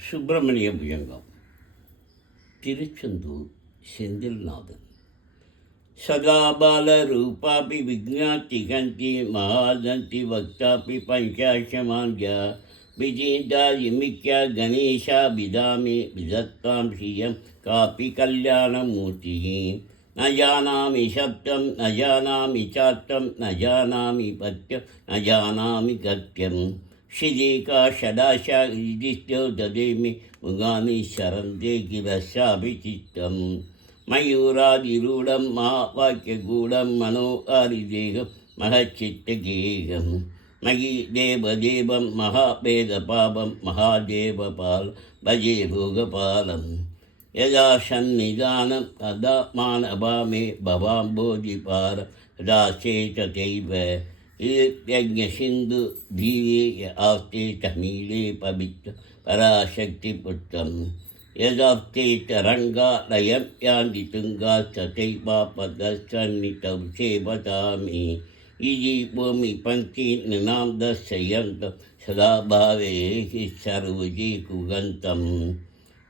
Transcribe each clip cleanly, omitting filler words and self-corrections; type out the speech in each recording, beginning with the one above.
Subramaniya Bhujangam, Tiruchendur Senthilnathan. சதாபாலரூபாபி விஜ்ஞாத்தி Kanthi மகாதந்தி வக்தாபி பஞ்சாட்சமான்யா விஜேந்தாதிமிக்யா Ganesha விதாமி விதத்தாம் ஸ்ரீயம் coffee Kalyanamurthy. ந ஜானாமி சப்தம் ந ஜானாமி சாத்தம் ந ஜானாமி பத்யம் ந ஜானாமி கத்யம். ஷிஜேகா ஷடாஷா யுதிஷ்டோ ததேமி முகாமி சரந்தே கிலசாபிச்சித்தம். மயூராதிரூடம் மகாவாக்கியகூடம் மனோகாரிதேகம் மகச்சித்தகேகம். மகி தேவதேவம் மகாபேதபாபம் மகாதேவபால் பஜே போகபாலம். யதா சந்நிதானம் ததா மானபாமே பவாம்போதிபார ததா சேததைவ. यज्ञसिन्धु धीरे आस्ते तमीले पवित्र पराशक्तिपुत्रं. यदास्ते तरङ्गालयं यान्ति तुङ्गा तथैवापदस्सन्नितं सेवतामि. इति भूमि पङ्क्तिनृणां दर्शयन्तं सदा भावे सर्वजे कुगन्तं.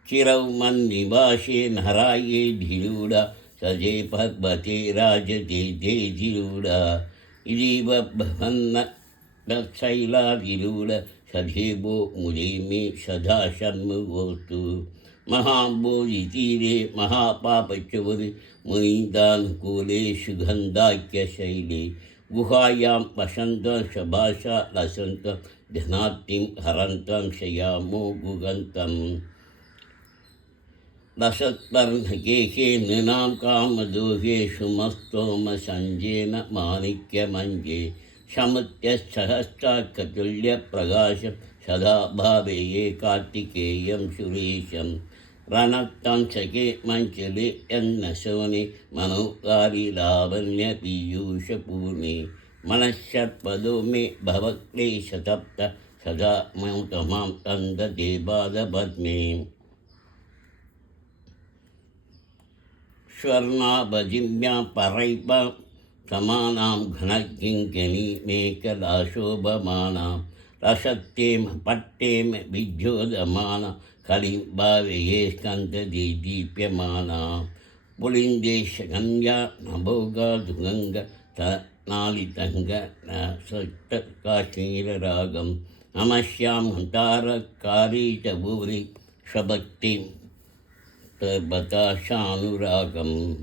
चिरौ मन्निवासे नराये धीरूढा सजे पर्वते राजते धीरूढा. इदीव भवन्न शैलाविरूढ सधेवो मुदे मे सदा षण्मुखोऽस्तु. महाम्बोधितीरे महापापचौरि मुनीन्द्रानुकूले सुगन्धाख्यशैले. गुहायां वसन्तं शभाषा लसन्तं धनात्तिं हरन्तं शयामो गुगन्तम्. लसत्वर्णकेशे नृणां कामदोहे सुमस्तोमसञ्जेन माणिक्यमञ्जे. समुद्यसहस्राकतुल्यप्रकाशं सदा भावेये कार्तिकेयं सुरेशं. रणक्तं सखे मञ्चले यन्नशोने मनोकारि लावण्यपीयूषपूर्णे. मनश्शर्पदो मे भवक्लेशतप्त सदा मौतमां तन्दते पादपद्मे. स्वर्णाभजिम्यां परैवां समानां घनकिङ्किणी मेकलाशोभमानां. रसत्तेम पट्टेम विद्योदमाना कलिं भावये स्कन्ददे दीप्यमाना. पुलिन्देशकन्या नभोगाधुगङ्ग नालितङ्ग सप्तकाश्मीररागं. नमस्यां हन्तारकारी च भूरि स्वभक्तिं बताशानुरागम्.